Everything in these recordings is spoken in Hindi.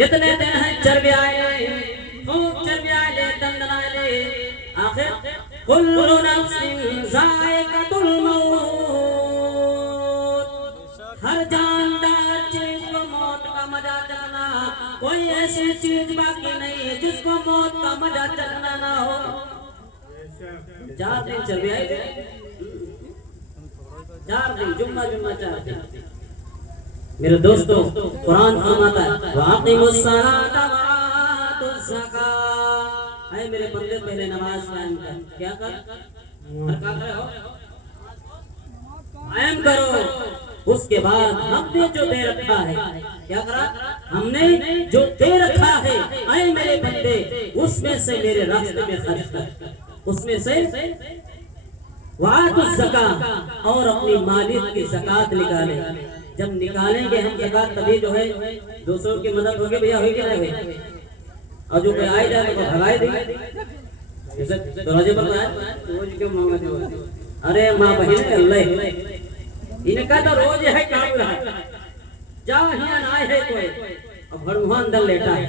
जितने दिन हैं चर्बी आए खूब चर्बी आए दंदनाले आखिर कुल्लु नफ्सिन जायकातुल मौत, हर जानदार चीज को मौत का मजा चखना, कोई ऐसी चीज बाकी नहीं है जिसको मौत का मजा चखना ना हो। 4 दिन चर्बी आए, 4 दिन जुम्मा जुम्मा 4 दिन। मेरे दोस्तों कुरान फरमाता है वाक़िमुस्सलाता व आतुज़ ज़कात, ऐ मेरे बंदे पहले नमाज कायम कर। क्या कर कायम करो, उसके बाद हमने जो दे रखा है, क्या करा हमने जो दे रखा है, ऐ मेरे बंदे उसमें से मेरे रास्ते में खर्च कर, उसमें से वातुज़ ज़कात, और अपनी मालियत की ज़कात निकाले। जब निकालेंगे हम ज़कात तभी जो है दूसरों की मदद होगी भैया, होगी कि नहीं होगी? और जो कोई आए जाए तो भगाए देंगे, जैसे दरवाजे पर आए रोज क्यों मांगते हो? अरे माँ बहन अल्लाह इनका तो रोज है काम रहा, जा यहाँ आए है कोई और भगवान अंदर लेटा है।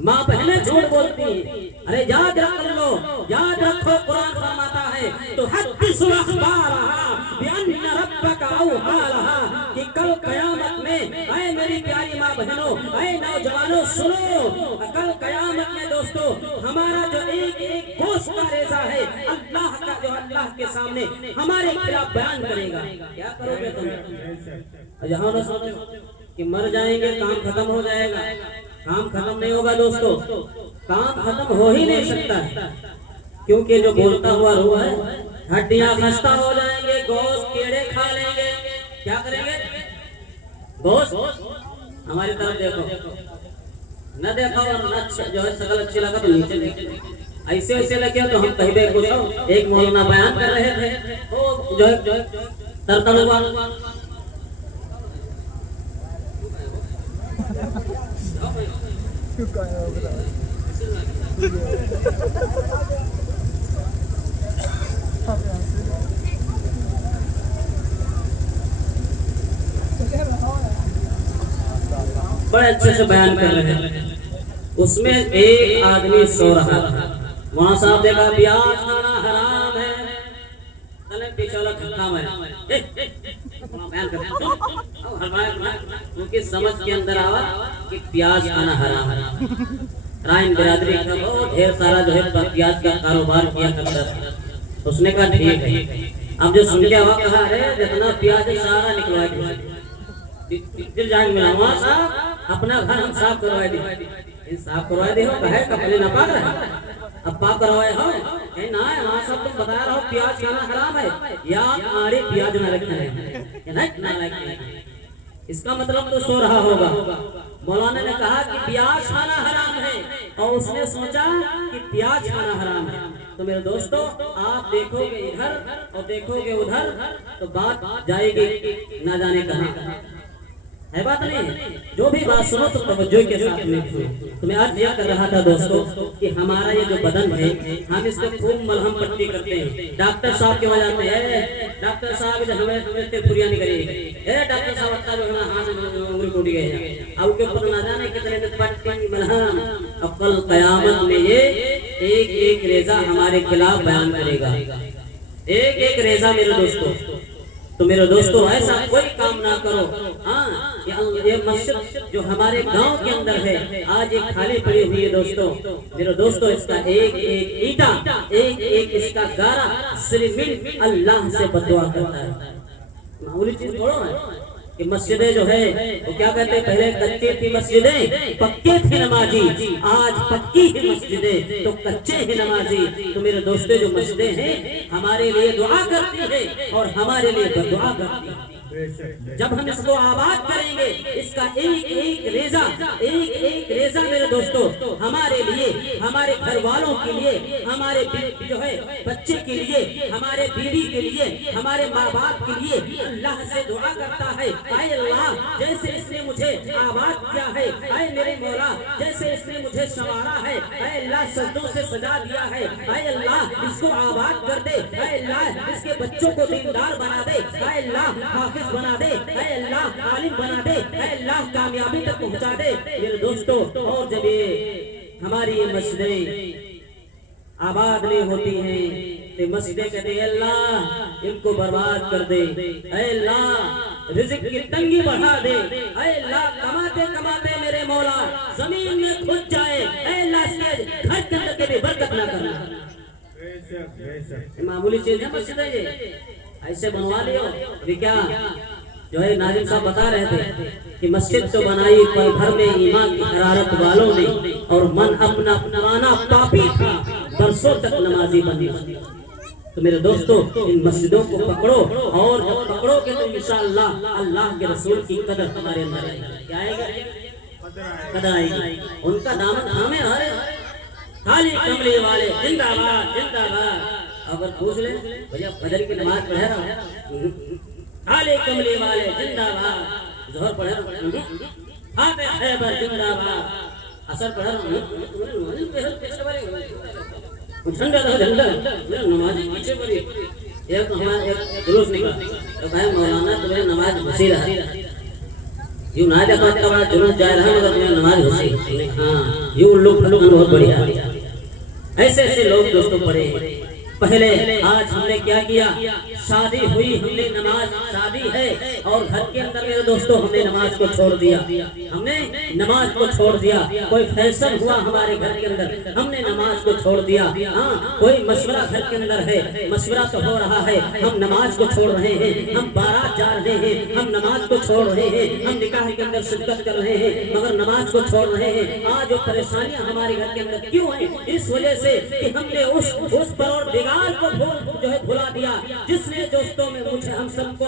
माँ बहनें झूठ बोलती हैं। अरे याद रख लो, याद रखो कुरान फरमाता है तो हदीसु अखबारहा बिअन्न रब्बका औहालहा, कि कल कयामत में ऐ मेरी प्यारी माँ बहनों, ऐ नौजवानों सुनो, कल कयामत में दोस्तों हमारा जो एक एक गोश्त का रेज़ा है अल्लाह का, जो अल्लाह के सामने हमारे खिलाफ बयान करेगा। क्या करोगे तुम? यहाँ न सोचो कि मर जाएंगे काम खत्म हो जाएगा, काम खत्म नहीं होगा दोस्तों, काम खत्म हो ही नहीं सकता, क्योंकि जो बोलता हुआ रूह है, हड्डियां खस्ता हो जाएंगे, गोश्त कीड़े खा लेंगे। क्या करेंगे? गोश्त हमारी तरफ देखो, न देखो और न जो है शकल अच्छी लगा तो नीचे ऐसे ऐसे लगे। तो हम कहीं कुछ एक मौलाना बयान कर रहे थे, वो जो है तरतनुआ बड़े अच्छे से बयान कर रहे हैं। उसमें एक आदमी सो रहा था, वहां साहब देखा प्याज खाना हराम है, चले पीछे वाला धक्का मारा, बयान कर उनकी समझ के अंदर आवा कि प्याज खाना हराम है। राइन बिरादरी का बहुत ढेर सारा जो है प्याज का कारोबार किया करता था। उसने कहा ठीक है, अब जो सुन के आवा कहा अरे जितना प्याज है सारा निकलवा दिल जान में वहां साहब अपना घर हम साफ करवा दी, साफ करवा दे हो कहे कपड़े ना पाक रहे, अब पाक करवाए हो कहीं ना है वहां सब तुम बता रहा हो प्याज खाना हराम है, या आड़े प्याज ना रखना है ना रखना। इसका मतलब तो सो रहा होगा। मौलाना ने कहा कि प्याज खाना हराम है और उसने सोचा कि प्याज खाना हराम है। तो मेरे दोस्तों आप देखोगे इधर और देखोगे उधर तो बात जाएगी ना जाने कहां है, बात नहीं है। जो भी बात सुनो तो तवज्जो के साथ में सुनो। तो मैं आज यह कर रहा था दोस्तों कि हमारा ये जो बदन है हम इसको खूब मलहम पट्टी करते हैं। डॉक्टर साहब के वजह से है, डॉक्टर साहब जो हमें पूरिया नहीं करेगी, डॉक्टर साहब अच्छा जो है हाथ उंगली टूट गए अब के ऊपर ना जाने कितने पट्टी मलहम। अब कल कयामत में ये एक एक रेजा हमारे खिलाफ बयान करेगा, एक एक रेजा मेरे दोस्तों। तो मेरे दोस्तों ऐसा कोई काम ना करो। हाँ ये मस्जिद जो हमारे गांव के अंदर है आज एक खाली पड़ी हुई है दोस्तों। मेरे दोस्तों इसका एक एक ईंटा एक एक इसका गारा सिर्फ अल्लाह से बदुआ करता है। मामूली चीज थोड़ा है कि मस्जिदें जो है वो क्या कहते हैं, पहले कच्ची थी मस्जिदें पक्के थे नमाजी, आज पक्की है मस्जिदें तो कच्चे हैं नमाजी। तो मेरे दोस्तों जो मस्जिदें हैं हमारे लिए दुआ करती है और हमारे लिए बदुआ करती है। जब हम इसको आबाद करेंगे इसका एक एक रेजा मेरे दोस्तों हमारे लिए, हमारे घर वालों के लिए, हमारे जो है बच्चे के लिए, हमारे बीवी के लिए, हमारे माँ बाप के लिए अल्लाह से दुआ करता है, आए अल्लाह जैसे इसने मुझे आबाद किया है, आए मेरे मौला जैसे इसने मुझे संवारा है, आए अल्लाह सजदों से सजा दिया है, आए अल्लाह इसको आबाद कर दे, आए अल्लाह इसके बच्चों को दीनदार बना दे, आए अल्लाह हाफिज बना दे, ऐ अल्लाह आलिम बना दे, ऐ अल्लाह अल्लाह कामयाबी तक पहुंचा दे मेरे दोस्तों। और जब ये हमारी ये मस्जिदें आबाद नहीं होती हैं तो मस्जिदें कहते अल्लाह इनको बर्बाद कर दे, अल्लाह रिज़्क़ की तंगी बढ़ा दे, अल्लाह कमाते कमाते मेरे मौला जमीन में घुस जाए, अल्लाह इसके घर के अंदर के भी बरकत ना करना। मामूली चीज है मस्जिद है ये, ऐसे बनवा लियो। अभी क्या जो है नाजिम साहब बता रहे थे कि मस्जिद तो बनाई पर घर में ईमान की हरारत वालों ने, और मन अपना पुराना पापी था बरसों तक नमाजी बनी। तो मेरे दोस्तों इन मस्जिदों को पकड़ो, और जब पकड़ोगे तो इंशाअल्लाह अल्लाह के रसूल की कदर तुम्हारे अंदर आएगी। क्या आएगा? कदर आएगी। उनका दामन थामे हरे खाली कमले वाले जिंदाबाद जिंदाबाद। अगर पूछ ले भैया फजर की नमाज पढ़े रहा, खाली कमले वाले जिंदाबाद, जोहर पढ़े रहा, हाथे खैबर जिंदाबाद, असर पढ़े झंडा झंडा नमाज पीछे पड़ी। एक हमारा एक जुलूस निकला तो भाई मौलाना तुम्हें नमाज घुसी रहा, यूं ना देखा तुम्हारा जुलूस जा रहा मगर तुम्हें नमाज घुसी। हाँ यूं लोग बहुत बढ़िया। ऐसे ऐसे लोग दोस्तों पढ़े। पहले आज हमने क्या किया, शादी हुई हमने नमाज, शादी है और घर के अंदर मेरे दोस्तों हमने नमाज को छोड़ दिया, हमने नमाज को छोड़ दिया। कोई फैशन हुआ हमारे घर के अंदर, हमने नमाज को छोड़ दिया। हाँ कोई मशवरा घर के अंदर है, मशवरा तो हो रहा है, हम नमाज को छोड़ रहे हैं, हम बारात जा रहे हैं, हम नमाज को छोड़ रहे हैं, हम निकाह के अंदर शिरकत कर रहे हैं मगर नमाज को छोड़ रहे हैं। आज जो परेशानियां हमारे घर के अंदर क्यों है, इस वजह से कि हमने उस परवरदिगार को जो है भुला दिया जिसने दोस्तों में मुझे हम सबको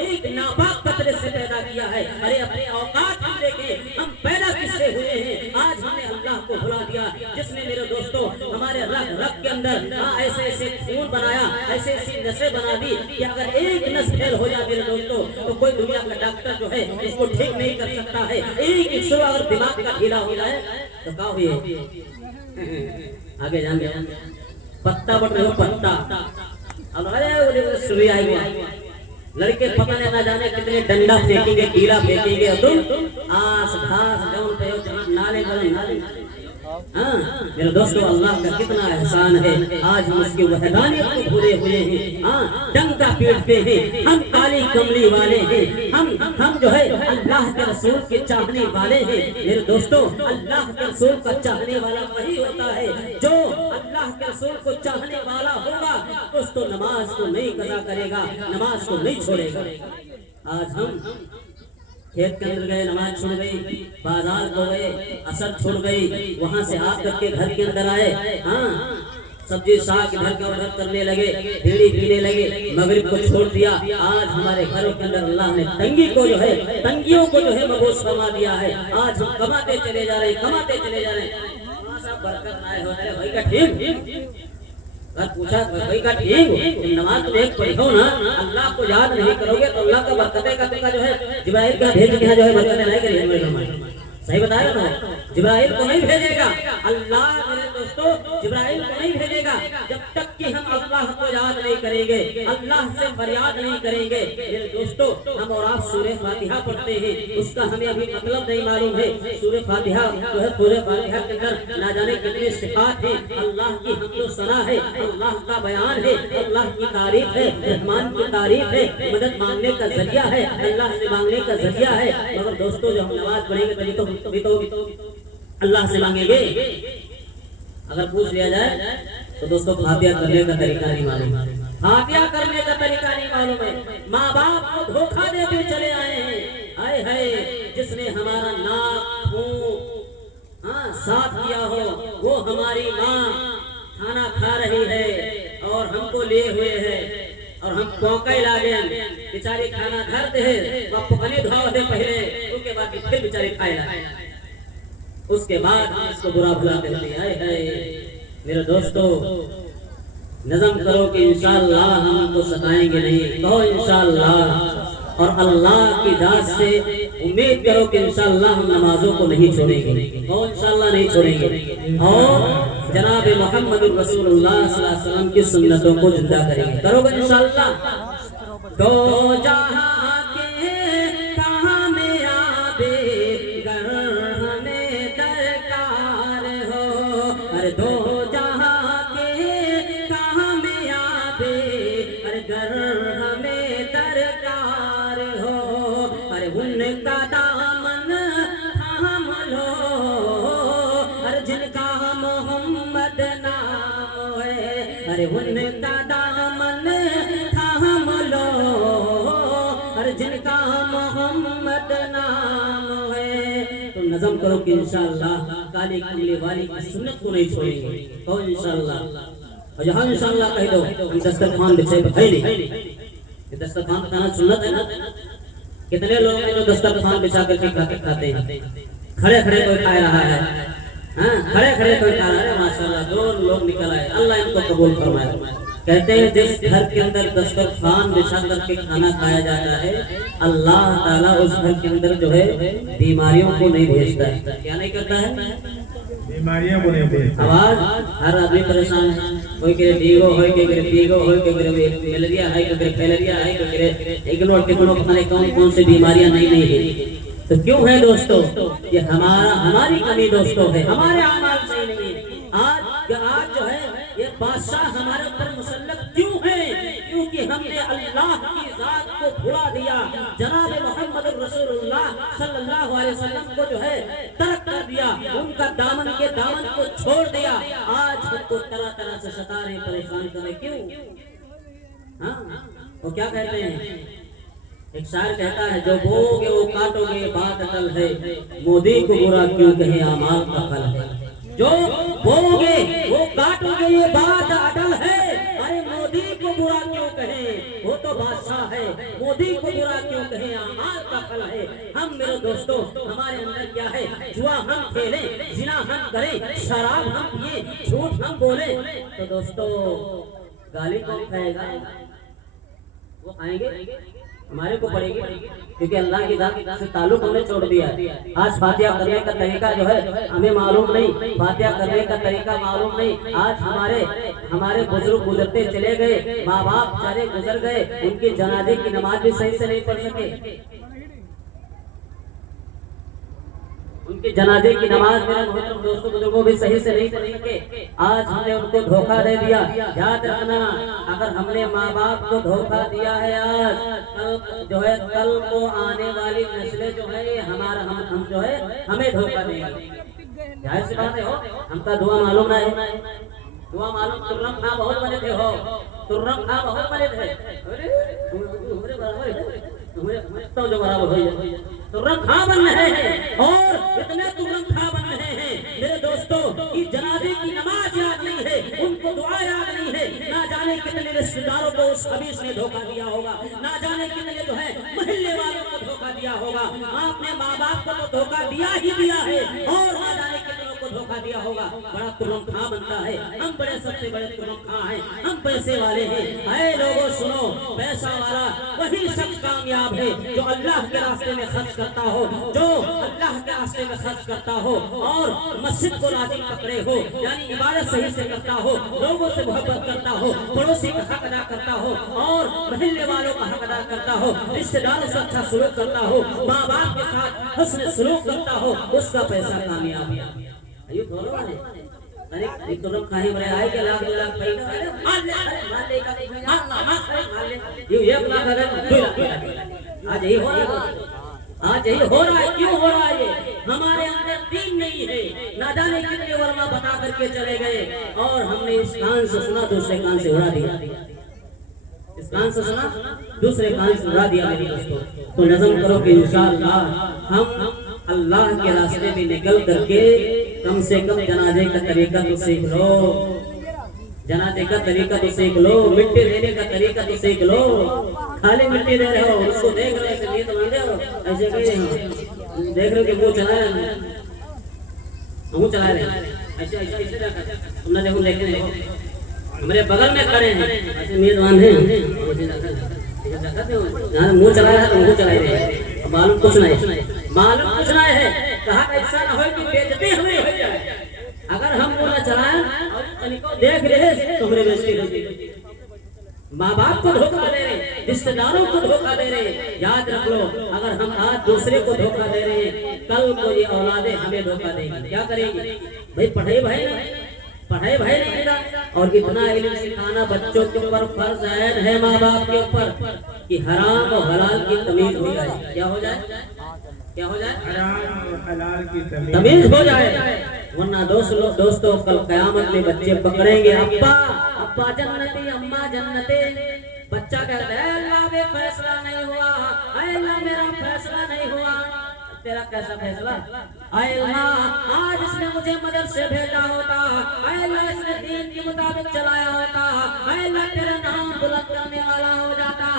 एक नापाक कतरे से पैदा किया है। अरे अपने औकात हम देखें, हम पैदा किससे हुए हैं? आज हमने अल्लाह को भुला दिया जिसने मेरे दोस्तों हमारे रग रग के अंदर ऐसे ऐसे खून बनाया, ऐसे ऐसी नसें बना दी कि अगर एक नस फेल हो जाए मेरे दोस्तों तो कोई दुनिया का डॉक्टर जो है इसको ठीक नहीं कर सकता है। एक शुरू अगर दिमाग का ढीला हो जाए तो क्या हुए? आगे जान गया पत्ता बट रहे हो पत्ता। अब अरे सुई आई लड़के पता ना जाने कितने डंडा फेंकेंगे, कीड़ा फेंकेंगे, तुम आस घास जौन पे नाले नाले। हाँ मेरे दोस्तों अल्लाह का कितना एहसान है, आज हम उसकी वहदानियत को भूले हुए हैं। हाँ डंका पीटते हैं, हम काली कमली वाले हैं, हम जो है अल्लाह के रसूल के चाहने वाले हैं। मेरे दोस्तों अल्लाह के रसूल का चाहने वाला वही होता है जो अल्लाह के रसूल को चाहने वाला होगा दोस्तों नमाज को नहीं कज़ा करेगा, नमाज को नहीं छोड़ेगा। आज हम खेत के अंदर गए, नमाज छूट गई, बाजार को गए, असर छूट गई, वहां से आप करके घर के अंदर आए। हाँ सब्जी साग घर का ऑर्डर करने लगे, बीड़ी पीने लगे, मगरिब को छोड़ दिया। आज हमारे घरों के अंदर अल्लाह ने तंगी को जो है, तंगियों को जो है मबूस फरमा दिया है। आज हम कमाते चले जा रहे हैं, कमाते चले जा रहे हैं। बरकत आए हो भाई का ठीक पूछा भाई का ठीक नमाज तो एक पढ़ो ना, अल्लाह को याद नहीं करोगे तो अल्लाह का बरकतें का जो है जिब्राइल का भेज के जो है बरकतें नहीं करेंगे। सही बताया ना, जिब्राइल को नहीं भेजेगा अल्लाह। मेरे दोस्तों जिब्राइल को नहीं भेजेगा जब तक कि हम अल्लाह को याद नहीं करेंगे, अल्लाह से फरियाद नहीं करेंगे। मेरे दोस्तों हम और आप सूरह फातिहा पढ़ते हैं, उसका हमें अभी मतलब नहीं मालूम है। सूरह फातिहा जो है पूरे फातिहा के अंदर ना जाने कितने सिफात हैं, अल्लाह की हमदो सना है, अल्लाह का बयान है, अल्लाह की तारीफ है, रहमान की तारीफ है, मदद मांगने का जरिया है, अल्लाह से मांगने का जरिया है। मगर दोस्तों जब हम नमाज पढ़ेंगे तभी तो अल्लाह से मांगेंगे। अगर पूछ लिया जाए तो दोस्तों फातिहा करने का तरीका नहीं मालूम, फातिहा करने का तरीका नहीं मालूम है। माँ बाप को धोखा देते चले आए हैं। आए हाय जिसने हमारा नाक मुंह साफ किया हो वो हमारी माँ खाना खा रही है और हमको लिए हुए है और हम पौके लागे बेचारी खाना धरते हैं, पकने धोआ दे पहले, उसके बाद फिर बेचारी खाए, उसके बाद इसको बुरा भला कहते हैं। मेरे दोस्तों नज़म करो कि इंशाअल्लाह हम उनको सताएंगे नहीं, कहो इंशाअल्लाह। और अल्लाह की दात से उम्मीद करो कि इंशाअल्लाह हम नमाजों को नहीं छोड़ेंगे, कहो इंशाअल्लाह नहीं छोड़ेंगे। और जनाब मोहम्मद रसूलुल्लाह सल्लल्लाहु अलैहि वसल्लम की सुन्नतों को जिंदा करेंगे, करोगे इंशाअल्लाह। तो जहां के कहां में उनका दामन थाम लो, अरे जिनका मोहम्मद नाम है, अरे उनका दामन थाम लो, अरे जिनका मोहम्मद नाम है। तो नज़म करो कि इंशाअल्लाह काली कमली वाली की सुन्नत को नहीं छोड़ेंगे। तो इंशाअल्लाह, और यहाँ इंशाअल्लाह कह दो हम दस्तरखान बिछे है नहीं, दस्तरखान खाना सुन्नत है ना। कितने लोग हैं जो दस्तरखान बिछा करके खाते हैं, खड़े खड़े कोई खा रहा है, हाँ खड़े खड़े कोई खा रहा है, माशाअल्लाह दो लोग निकल आए, अल्लाह इनको कबूल फरमाए। कहते हैं जिस घर के अंदर दस्तरखान बिछा करके खाना खाया जाता है, अल्लाह ताला उस घर के अंदर जो है बीमारियों को नहीं भेजता है। क्या नहीं करता है? बीमारियों को नहीं भेजता। आवाज हर आदमी परेशान है, कोई कहे डीगो है, कोई कहे पीगो है, कोई कहे मलेरिया है, कोई कहे फैलेरिया है, कोई कहे इग्नोर टिग्नोर पता नहीं कौन कौन सी बीमारियां नहीं है। तो क्यों है दोस्तों? ये हमारी कमी दोस्तों है, हमारे अमाल सही नहीं है। आज जो है ये बादशाह हमारे ऊपर मुसल्लत क्यों है? क्योंकि हमने अल्लाह की जात को भुला दिया, जनाब मोहम्मद रसूलुल्लाह सल्लल्लाहु अलैहि वसल्लम को जो है तर्क कर दिया, उनका दामन के दामन को छोड़ दिया। आज हमको तरह तरह से सता रहे, परेशान कर रहे, क्यों? हाँ वो क्या कहते हैं, एक शायर कहता है जो बोगे वो काटोगे बात अटल है, मोदी को बुरा क्यों कहे अमाल का फल है। जो बोगे वो काटोगे ये बात अटल है, अरे मोदी को बुरा क्यों कहे, वो तो बादशाह है, मोदी को बुरा क्यों कहे अमाल का फल है। हम मेरे दोस्तों हमारे अंदर क्या है, जुआ हम खेले, जिना हम करें, शराब हम पिए, झूठ हम बोले, तो दोस्तों गाली कौन खाएगा? वो खाएंगे, हमारे को पड़ेगी, क्योंकि अल्लाह की जात से ताल्लुक हमने छोड़ दिया है। आज फातिहा करने का तरीका जो है हमें मालूम नहीं, फातिहा करने का तरीका मालूम नहीं। आज हमारे बुजुर्ग गुजरते चले गए, माँ बाप सारे गुजर गए, उनकी जनाजे की नमाज भी सही से नहीं पढ़ सके, उनके जनाजे की नमाज मेरे मोहतरम दोस्तों बुजुर्गों भी सही से नहीं पढ़ सके। आज हमने उनको धोखा दे दिया। याद रखना, अगर हमने माँ बाप को धोखा दिया है, आज कल जो है कल को आने वाली नस्लें जो है हम जो है हमें धोखा देंगे। जाहिर सी बात है, हो हमका दुआ मालूम ना है, दुआ मालूम तुर्रम खां बहुत बने थे, हो तुर्रम खां बहुत बने थे, तो जो बराबर हो तुर्रम खां बन रहे हैं, और इतने तुर्रम खां बन रहे हैं मेरे दोस्तों कि जनाजे की नमाज याद नहीं है, उनको दुआ याद नहीं है। ना जाने कितने रिश्तेदारों को उस खबीस ने धोखा दिया होगा, ना जाने कितने जो है महल्ले वालों को धोखा दिया होगा। आपने माँ बाप को तो धोखा दिया ही दिया है, और ना जाने कितनों को धोखा दिया होगा। बड़ा तुर्रम खां बनता है, हम बड़े सबसे बड़े तुर्रम खां हैं, हम पैसे वाले हैं। ऐ लोगों सुनो, पैसा वाला वही शख्स कामयाब है जो अल्लाह के रास्ते में खर्च करता हो, जो अल्लाह के रास्ते में खर्च करता हो, और मस्जिद को लाजिम पकड़े हो, यानी इबादत सही से करता हो, लोगों से मोहब्बत करता हो, पड़ोसी का हक अदा करता हो, और महल्ले वालों का हक अदा करता हो, रिश्तेदारों से अच्छा सलूक करता हो, माँ बाप के साथ हुस्न सलूक करता हो, उसका पैसा कामयाब है। अयो दोनों वाले अरे तो लोग काहे बड़े आए के लाख 2 लाख पैसा मान ले का मान ले ये 1 लाख अगर 2 लाख आज यही हो रहा है, आज यही हो रहा है। क्यों हो रहा है? ये हमारे अंदर दीन नहीं है। ना जाने कितने वर्मा बता करके चले गए, और हमने इस कान से सुना दूसरे कान से उड़ा दिया, इस कान से सुना दूसरे कान से उड़ा दिया। मेरे दोस्तों तो नज़म करो कि इंशाअल्लाह हम अल्लाह के रास्ते में निकल करके कम से कम जनाजे का तरीका तो सीख लो, जनाजे का तरीका तो सीख लो, मिट्टी देने का तरीका तो सीख लो। खाली मिट्टी दे रहे हो, उसको देख रहे हो, ये तो मान रहे हो, ऐसे कहीं देख रहे हो कि मुंह चला रहे हैं, मुंह चला रहे हैं, ऐसे ऐसे ऐसे तुमने देखो, लेकिन हमारे बगल में खड़े हैं ऐसे मेजबान हैं, मुंह चला रहा है तो मुंह चला रहे हैं, मालूम कुछ नहीं, मालूम कुछ नहीं है। कहा ऐसा ना हो कि बेइज्जती हमें हो जाए, अगर हम वो न चलाएं देख रहे तो हमारी बेइज्जती होगी। माँ बाप को धोखा दे रहे, रिश्तेदारों को धोखा दे रहे, याद रख लो, अगर हम आज दूसरे को धोखा दे रहे हैं, कल को ये औलादे हमें धोखा देंगी। क्या करेंगे भाई? पढ़ाई भाई नहीं, और इतना इल्म सिखाना बच्चों के ऊपर फर्ज है माँ बाप के ऊपर कि हराम और हलाल की तमीज हो जाए। क्या हो जाए? क्या हो जाए? हराम और हलाल की तमीज हो जाए। वरना दोस्तों कल कयामत में बच्चे पकड़ेंगे, अब्बा अब्बा जन्नती, अम्मा जन्नती। बच्चा कहता है अल्लाह में फैसला नहीं हुआ, अल्लाह मेरा फैसला नहीं हुआ। तेरा कैसा फैसला? अल्लाह आज इसने मुझे मदरसे भेजा होता, अल्लाह इसने दीन के मुताबिक चलाया होता, अल्लाह तेरा नाम बुलंद करने वाला हो जाता,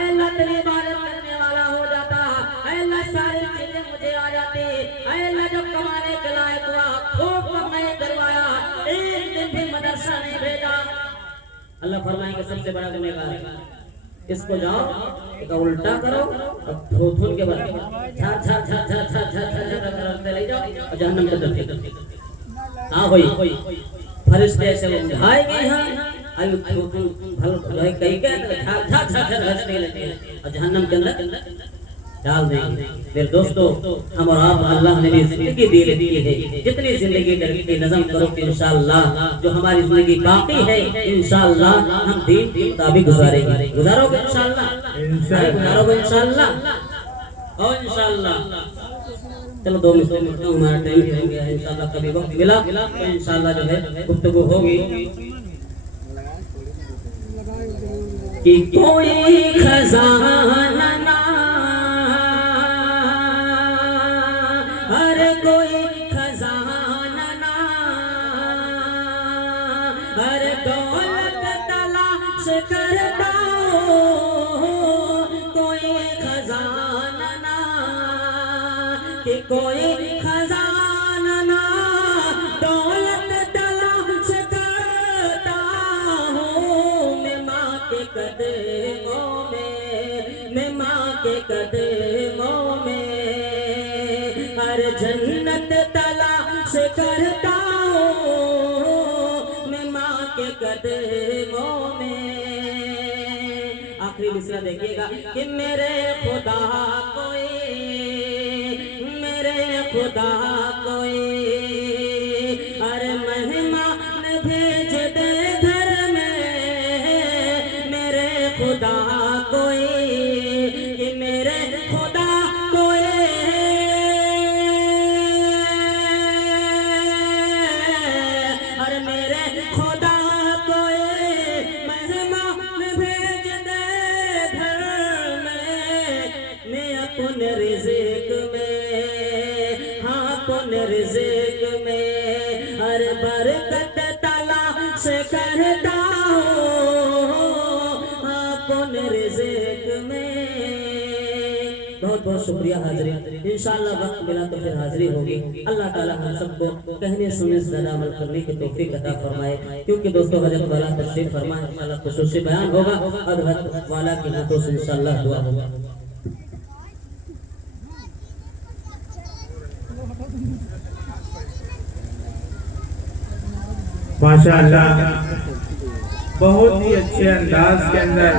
अल्लाह तेरी इबादत करने वाला हो जाता, अल्लाह सारी चीजें मुझे आ जाती, अल्लाह जब कमाने के लायक हुआ खूब नहीं करवाया, एक दिन भी मदरसा नहीं भेजा। अल्लाह फरमाएंगे सबसे बड़ा गुनहगार इसको जाओ इसका उल्टा करो और थूथून के बाद झा झा झा झा झा झा झा करते ले जाओ और जहन्नम के तरफ लेकर हां होई फरिश्ते ऐसे उठाएंगे यहां आयु थूथून भल रहे कई के झा झा झा झा घसने लगे और जहन्नम के अंदर डाल देंगे। मेरे दोस्तों हम और आप अल्लाह ने भी जिंदगी दी है, जितनी जिंदगी की नज़म करो कि इंशाअल्लाह जो हमारी जिंदगी बाकी है इंशाअल्लाह हम दीन के मुताबिक गुजारेंगे। गुजारोगे इंशाअल्लाह? गुजारोगे इंशाअल्लाह? और इंशाअल्लाह चलो 2 मिनट हमारा टाइम हो गया है। इंशाअल्लाह कभी वक्त मिला तो इंशाअल्लाह जो है गुफ्तगू होगी कि कोई खजाना ना कोई खजाना ना हर दौलत तलाश करता कोई खजाना ना कि कोई खजाना ना दौलत तलाश करता हूँ मैं माँ के कदमों में, मैं माँ के कदमों में हर जन्नत तलाश करता हूँ मैं माँ के कदमों में। आखिरी मिसरा देखिएगा कि मेरे खुदा कोई, मेरे खुदा कोई अरे मेहमान भेज दे घर में, मेरे खुदा कोई कि मेरे खुदा रिज़्क़ में हर बरकत तलाश करता हूँ अपने रिज़्क़ में। बहुत बहुत शुक्रिया हाज़रीन। इंशाअल्लाह वक्त मिला तो फिर हाज़िरी होगी। अल्लाह ताला हम सबको कहने सुनने से ज़्यादा अमल करने की तौफीक अता फरमाए। क्योंकि दोस्तों हज़रत वाला तशरीफ़ फरमा इंशाअल्लाह खुसूसी बयान होगा और हज़रत वाला की हाथों से इंशाअल्लाह दुआ होगा। माशाअल्लाह बहुत ही अच्छे अंदाज के अंदर